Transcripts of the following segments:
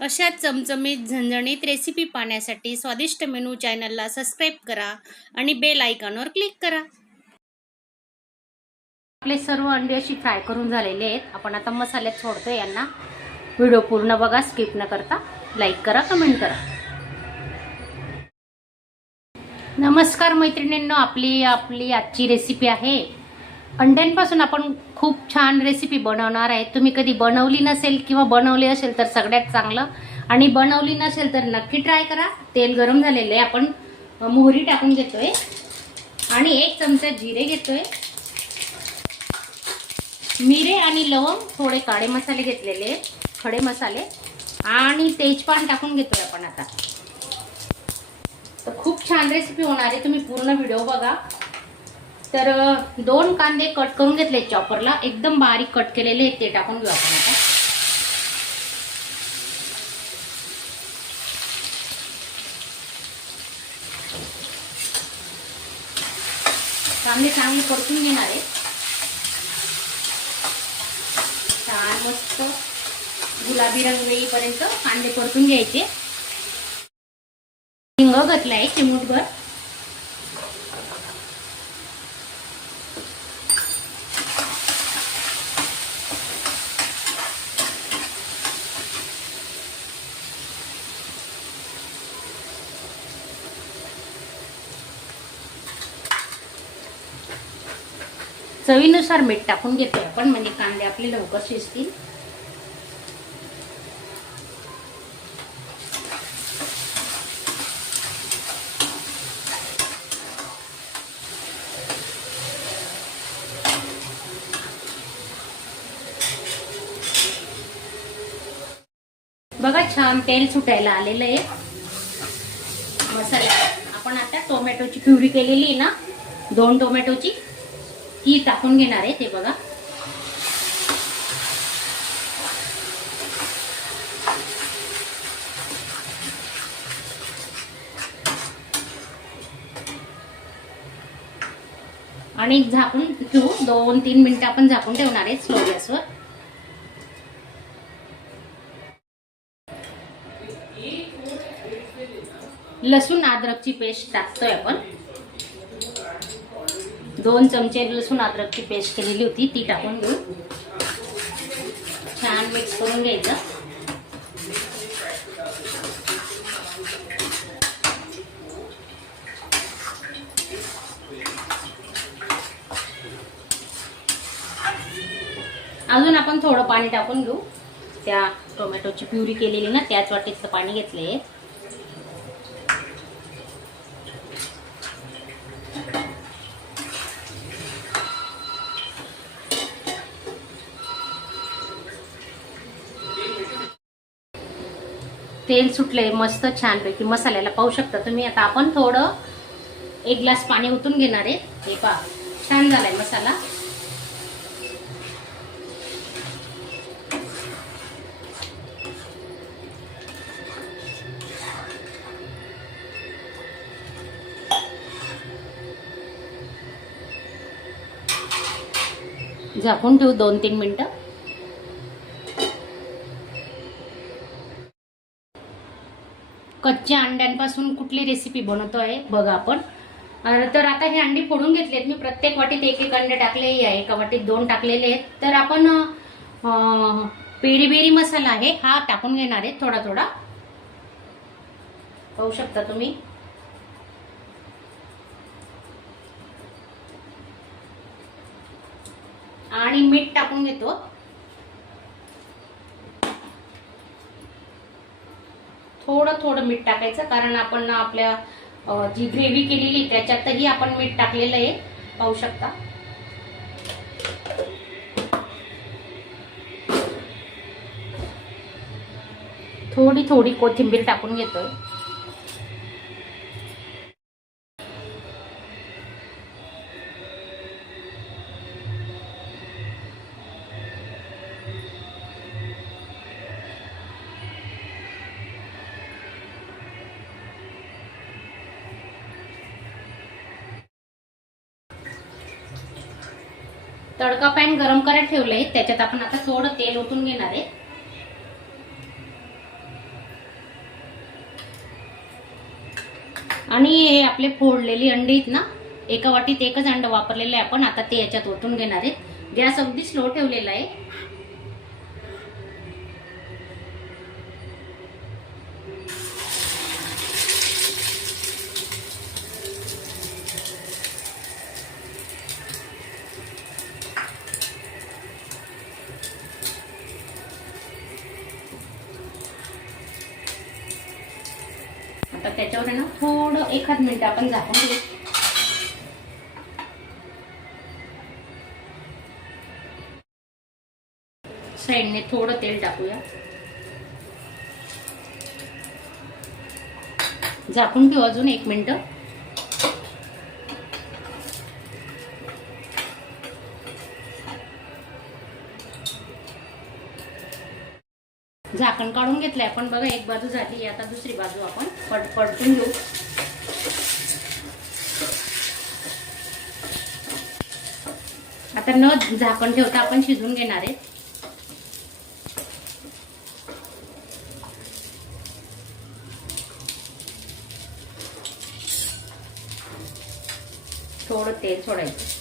अशाच चमचमीत झणझणीत रेसिपी पाहण्यासाठी स्वादिष्ट मेनू चॅनलला सबस्क्राईब करा आणि बेल आयकॉनवर क्लिक करा. आपले सर्व अंडे अशी फ्राय करून झालेले आहेत. आपण आता मसाल्यात सोडतोय यांना. व्हिडिओ पूर्ण बघा, स्किप न करता. लाईक करा, कमेंट करा. नमस्कार मैत्रिणींनो, आपली आजची रेसिपी आहे अंड्यांपासून. आपण खूप छान रेसिपी बनवणार आहे. तुम्ही कधी बनवली नसेल किंवा बनवली असेल तर सगळ्यात चांगलं, आणि बनवली नसेल तर नक्की ट्राय करा. तेल गरम झालेले आहे. आपण मोहरी टाकून घेतोय आणि 1 चमचा जिरे घेतोय, मिरे आणि लवंग, थोडे काळे मसाले घेतलेले, खडे मसाले आणि तेजपान टाकून घेतोय आपण आता. तर खूप छान रेसिपी होणार आहे, तुम्ही पूर्ण व्हिडिओ बघा. तर 2 कांदे कट करून घेतले चॉपरला, एकदम बारीक कट केलेले, ते टाकून घेऊ आपण आता. कांदे चांगले परतून घेणार आहे. छान मस्त गुलाबी रंग येईपर्यंत कांदे परतून घ्यायचे. हिंग घातलाय चिमूटभर. चवीनुसार मीठ टाकून घेतोय आपण, म्हणजे कांदे आपले लवकर शिजतील. बघा छान तेल सुटायला आलेलं आहे मसाला. आपण आता टोमॅटोची प्युरी केलेली आहे ना, 2 टोमॅटोची, ती टाकून घेणार आहे. ते बघा, आणि झाकून ठेवू. 2-3 मिनिटं आपण झाकून ठेवणार आहे स्लो गॅसवर. लसूण अद्रकची पेस्ट टाकतोय आपण. 2 चमचे लसूण अद्रकची पेस्ट केलेली होती, ती टाकून घेऊ. छान मिक्स करून घ्यायचं. अजून आपण थोडं पाणी टाकून घेऊ. त्या टोमॅटोची प्युरी केलेली ना, त्याच वाटीचं पाणी घेतलंय. तेल सुटले मस्त छानपैकी मसाल्याला, पाहू शकता तुम्ही. आता आपण थोडं 1 ग्लास पाणी ओतून घेणार आहे. हे पहा, छान झालाय मसाला. झाकून ठेवू 2-3 मिनिटं. कच्च्या अंड्यांपासून कुठली रेसिपी बनवतोय बघा आपण. तर आता हे अंडी फोडून घेतलेत मी. प्रत्येक वाटीत 1-1 अंडे टाकले, या एका वाटीत 2 टाकलेले आहेत. तर आपण पेरी बेरी मसाला आहे हा टाकून घेणार आहे, थोडा थोडा, पाहू शकता तुम्ही. आणि मीठ टाकून घेतो. थोडं मीठ टाकायचं, कारण आपण आपल्या जी ग्रेव्ही केलेली त्याच्यातही आपण मीठ टाकलेलं आहे, पाहू शकता. थोडी कोथिंबीर टाकून घेतोय. तडका पॅन गरम करायला ठेवलंय, त्याच्यात आपण आता थोडं तेल ओतून घेणार आहे. आणि हे आपले फोडलेली अंडी आहेत ना, एका वाटीत एकच अंड वापरलेलं आहे आपण. आता ते याच्यात ओतून घेणार आहे. गॅस अगदी स्लो ठेवलेला आहे. आता त्याच्यावर आहे ना थोडं एखाद मिनिट आपण झाकून घेऊ. साईडने थोडं तेल टाकूया. झाकून घेऊ अजून 1 मिनिट. झाकण काढून घेतलंय आपण. बघा, एक बाजू झाली. आता दुसरी बाजू आपण परतून घेऊ. आता न झाकण ठेवता आपण शिजून घेणार आहे. थोडं तेल सोडायचं.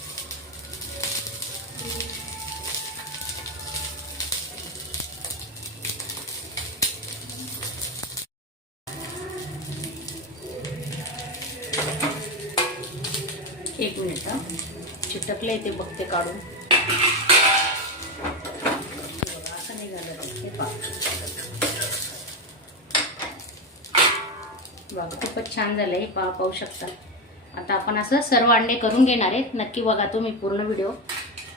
एक मिनिट, चिटकलंय ते बघते काढून. असं नाही झालं ते पहा. बघा, खूपच छान झालंय हे पहा, पाहू शकता. आता आपण असं सर्व अंडे करून घेणार आहेत. नक्की बघा तुम्ही पूर्ण व्हिडिओ.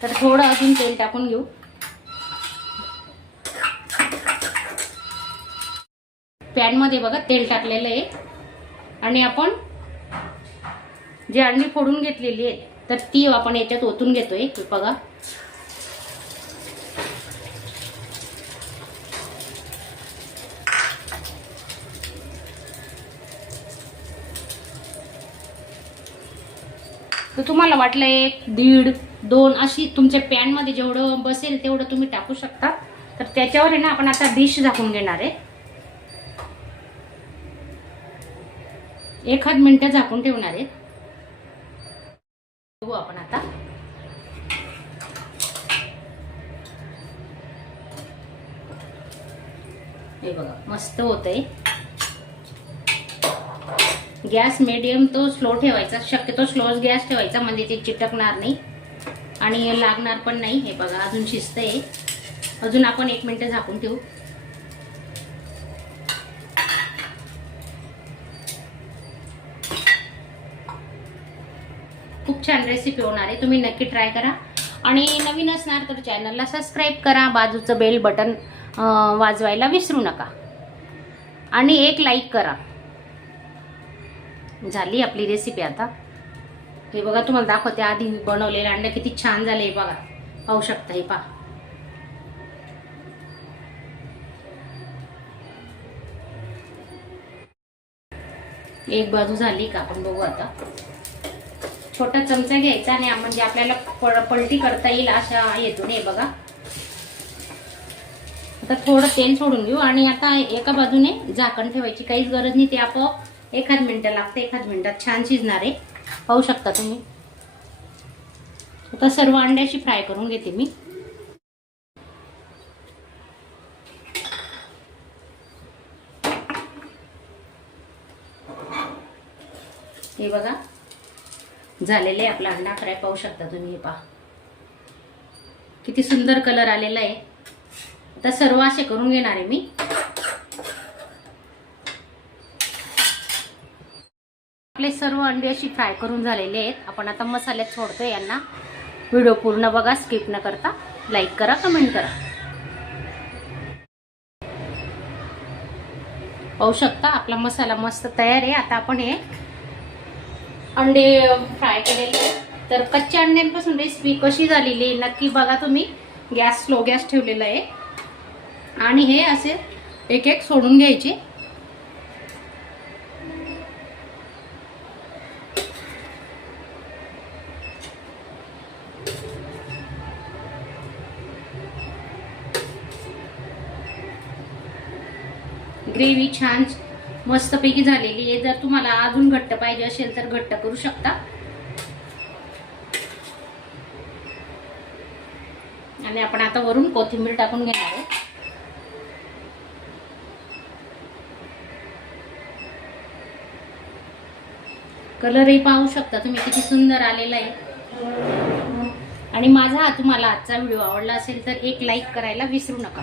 तर थोडं अजून तेल टाकून घेऊ. पॅन मध्ये बघा तेल टाकलेलं आहे. आणि आपण जी अंडी फोडून घेतलेली आहेत तर ती आपण याच्यात ओतून घेतोय. बघा, तर तुम्हाला वाटलं 1, 1.5, 2 अशी तुमच्या पॅन मध्ये जेवढं बसेल तेवढं तुम्ही टाकू शकता. तर त्याच्यावर आहे ना आपण आता डिश झाकून घेणार आहे. 1 मिनिट झाकून ठेवणार आहे. बघू आपण आता. हे बघा, मस्त होतंय. गॅस मीडियम तो स्लो ठेवायचा. शक्यतो स्लोच गॅस ठेवायचा, म्हणजे ते चिटकणार नाही आणि लागणार पण नाही. हे बघा, अजून शिजतंय. अजून आपण 1 मिनिट झाकून ठेवू. खूप छान रेसिपी होणार आहे. तुम्ही नक्की ट्राय करा. आणि नवीन असणार तर चॅनलला सबस्क्राईब करा. बाजूचं बेल बटन वाजवायला विसरू नका. आणि एक लाईक करा. झाली आपली रेसिपी आता. हे बघा, तुम्हाला दाखवते आधी बनवलेले अंडे किती छान झाले. बघा, पाहू शकता. हे पहा, एक बाजू झाली का आपण बघू आता. छोटा चमचा घ्यायचा आणि म्हणजे आपल्याला पलटी करता येईल अशा येतो. हे बघा, आता थोडं तेल सोडून घेऊ. आणि आता एका बाजूने झाकण ठेवायची काहीच गरज नाही. ते आपोआप 1 मिनिट लागते. 1 मिनिटात छान शिजणार आहे. पाहू शकता तुम्ही. आता सर्व अंड्याची फ्राय करून घेते मी. हे बघा, झालेले आपला अंडा फ्राय. पाहू शकता तुम्ही. हे पहा, किती सुंदर कलर आलेला आहे. आता सर्व असे करून घेणार आहे मी. आपले सर्व अंडे अशी फ्राय करून झालेले आहेत. आपण आता मसाल्यात सोडतोय यांना. व्हिडिओ पूर्ण बघा, स्किप न करता. लाईक करा, कमेंट करा. पाहू शकता आपला मसाला मस्त तयार आहे. आता आपण हे अंडे फ्राय केलेले. तर कच्च्या अंड्यांपासून रेसिपी कशी झालेली नक्की बघा तुम्ही. स्लो गॅस ठेवलेला आहे. आणि हे असे एक एक सोडून घ्यायचे. ग्रेव्ही छान मस्तपैकी झालेली आहे. जर तुम्हाला अजून घट्ट पाहिजे असेल तर घट्ट करू शकता. आणि आपण आता वरून कोथिंबीर टाकून घेणार आहे. कलरही पाहू शकता तुम्ही किती सुंदर आलेला आहे. आणि माझा हा तुम्हाला आजचा व्हिडिओ आवडला असेल तर एक लाईक करायला विसरू नका.